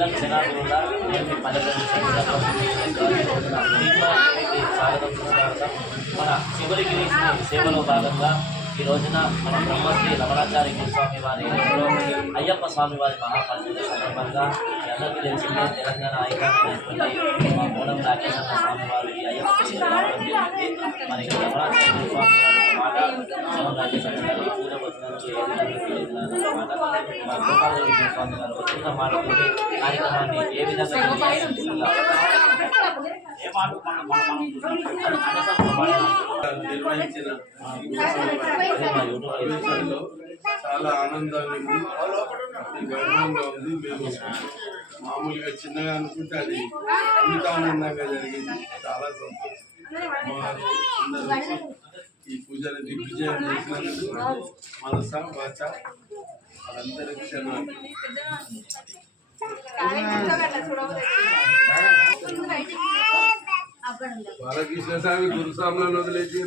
అందరి క్షణాలు నేను పల్లెటూరు స్వాగతం సుస్వాగతం. మన శివగిరి సేవలో భాగంగా ఈ రోజున మన బ్రహ్మశ్రీ రమణాచార్య స్వామి వారి అయ్యప్ప స్వామి వారి మహాపరిచయ సందర్భంగా అందరికీ తెలిసిందే తెలంగాణ ఐకానిటువంటి మా మూలం రాకేశ స్వామి వారు ఈ అయ్యప్ప రావడం జరిగింది. మరి రమణాచార్య స్వామి వారి మాట మూలం రాకేశ పూజ వచ్చినందుకు మా గోపాలరెడ్డి స్వామి వారు వచ్చిన మాటతోటి కార్యక్రమాన్ని ఏ విధంగా నిర్వహించిన చాలా ఆనందంగా ఉంది, గౌరవంగా ఉంది. మేము మామూలుగా చిన్నగా అనుకుంటే అది ఇంత ఆనందంగా జరిగింది. చాలా సంతోషం. ఈ పూజను దిగ్విజయం చేసినందుకు మనస వాచ వాళ్ళందరికీ బాలకృష్ణ స్వామి గురుస్వాములను వదిలేసి